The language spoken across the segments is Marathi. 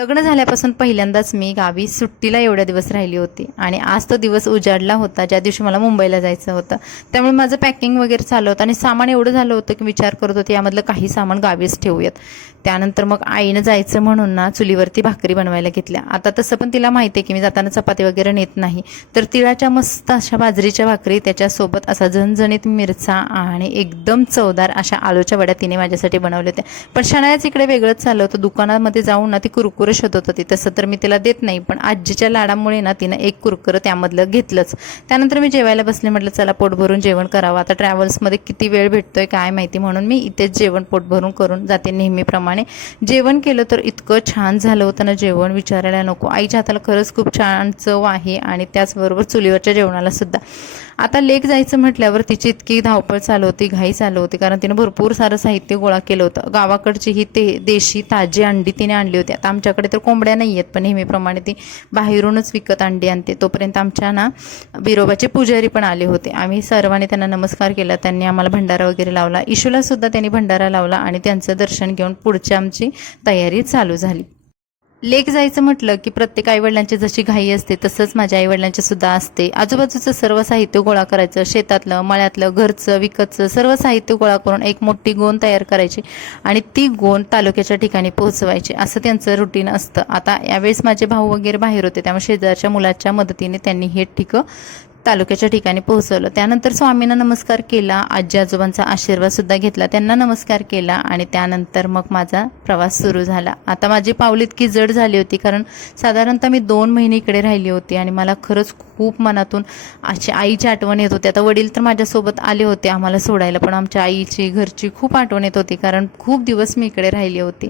लग्न झाल्यापासून पहिल्यांदाच मी गावी सुट्टीला एवढ्या दिवस राहिली होती आणि आज तो दिवस उजाडला होता ज्या दिवशी मला मुंबईला जायचं होतं. त्यामुळे माझं पॅकिंग वगैरे चालू होतं आणि सामान एवढं झालं होतं की विचार करत होते यामधलं काही सामान गावीच ठेवूयात. त्यानंतर मग आईनं जायचं म्हणून ना चुलीवरती भाकरी बनवायला घेतल्या. आता तसं पण तिला माहिती आहे की मी जाताना चपाती वगैरे नेत नाही, तर तिळाच्या मस्त अशा बाजरीच्या भाकरी, त्याच्यासोबत असा झणझणीत मिरचा आणि एकदम चवदार अशा आलूच्या वड्या तिने माझ्यासाठी बनवल्या होत्या. पण शनायाच इकडे वेगळंच चाललं होतं. दुकानामध्ये जाऊन ना ती कुरकुरे शोधत होती. तसं तर मी तिला देत नाही, पण आजीच्या लाडामुळे ना तिनं एक कुरकुरं त्यामधलं घेतलंच. त्यानंतर मी जेवायला बसले. म्हटलं चला पोट भरून जेवण करावं. आता ट्रॅव्हल्समध्ये किती वेळ भेटतोय काय माहिती, म्हणून मी इथेच जेवण पोट भरून करून जाते नेहमीप्रमाणे. जेवण केलं तर इतकं छान झालं होतं ना जेवण, विचारायला नको. आईच्या हाताला खरंच खूप छान चव आहे आणि त्याचबरोबर चुलीवरच्या जेवणाला सुद्धा. आता लेक जायचं म्हटल्यावर तिची इतकी धावपळ चालू होती, घाई चालू होती, कारण तिने भरपूर सारं साहित्य गोळा केलं होतं. गावाकडची ही देशी ताजी अंडी तिने आणली होती. आता आमच्याकडे तर कोंबड्या नाही आहेत, पण नेहमीप्रमाणे ती बाहेरूनच विकत अंडी आणते. तोपर्यंत आमच्या ना बिरोबाचे पुजारी पण आले होते. आम्ही सर्वांनी त्यांना नमस्कार केला. त्यांनी आम्हाला भंडारा वगैरे लावला. इशूला सुद्धा त्यांनी भंडारा लावला आणि त्यांचं दर्शन घेऊन पुढची आमची तयारी चालू झाली. लेक जायचं म्हटलं की प्रत्येक आईवडिलांची जशी घाई असते तसंच माझ्या आईवडिलांची सुद्धा असते. आजूबाजूचं सर्व साहित्य गोळा करायचं, शेतातलं, मळ्यातलं, घरचं, विकतचं सर्व साहित्य गोळा करून एक मोठी गोण तयार करायची आणि ती गोण तालुक्याच्या ठिकाणी पोहोचवायची, असं त्यांचं रुटीन असतं. आता यावेळेस माझे भाऊ वगैरे बाहेर होते, त्यामुळे शेजारच्या मुलाच्या मदतीने त्यांनी हे ठिकाण तालुक्याच्या ठिकाणी पोहोचवलं. त्यानंतर स्वामींना नमस्कार केला, आजी आजोबांचा आशीर्वाद सुद्धा घेतला, त्यांना नमस्कार केला आणि त्यानंतर मग माझा प्रवास सुरू झाला. आता माझी पावलं इतकी जड झाली होती, कारण साधारणतः मी 2 महिने इकडे राहिली होती आणि मला खरंच खूप मनातून अशी आईची आठवण येत होती. आता वडील तर माझ्यासोबत आले होते आम्हाला सोडायला, पण आमच्या आईची घरची खूप आठवण येत होती, कारण खूप दिवस मी इकडे राहिली होती.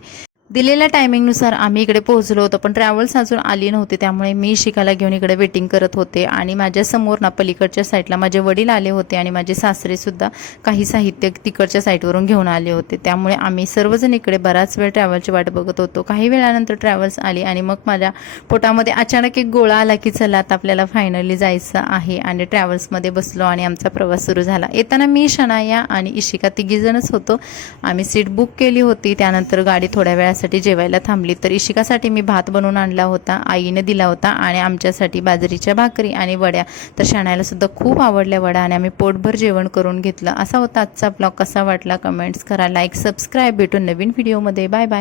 दिलेल्या टायमिंगनुसार आम्ही इकडे पोहोचलो होतो, पण ट्रॅव्हल्स अजून आली नव्हती. त्यामुळे मी शिकायला घेऊन इकडे वेटिंग करत होते आणि माझ्यासमोर ना पलीकडच्या साईडला माझे वडील आले होते आणि माझे सासरेसुद्धा काही साहित्य तिकडच्या साईडवरून घेऊन आले होते. त्यामुळे आम्ही सर्वजण इकडे बराच वेळ ट्रॅव्हलची वाट बघत होतो. काही वेळानंतर ट्रॅव्हल्स आली आणि मग माझ्या पोटामध्ये अचानक एक गोळा आला की चला आता आपल्याला फायनली जायचं आहे आणि ट्रॅव्हल्समध्ये बसलो आणि आमचा प्रवास सुरू झाला. येताना मी, शनाया आणि इशिका तिघीजणच होतो. आम्ही सीट बुक केली होती. त्यानंतर गाडी थोड्या वेळा जेवायला थांबली, तर इशिकासाठी मी भात बनवून आणला होता, आईने दिला होता आणि आमच्यासाठी बाजरीच्या भाकरी आणि वड्या. तर शनायाला सुद्धा खूप आवडल्या वड्या आणि आम्ही पोटभर जेवण करून घेतलं. असा होता आजचा ब्लॉग. कसा वाटला कमेंट्स करा, लाईक सबस्क्राईब. भेटून नवीन व्हिडिओमध्ये. Bye bye.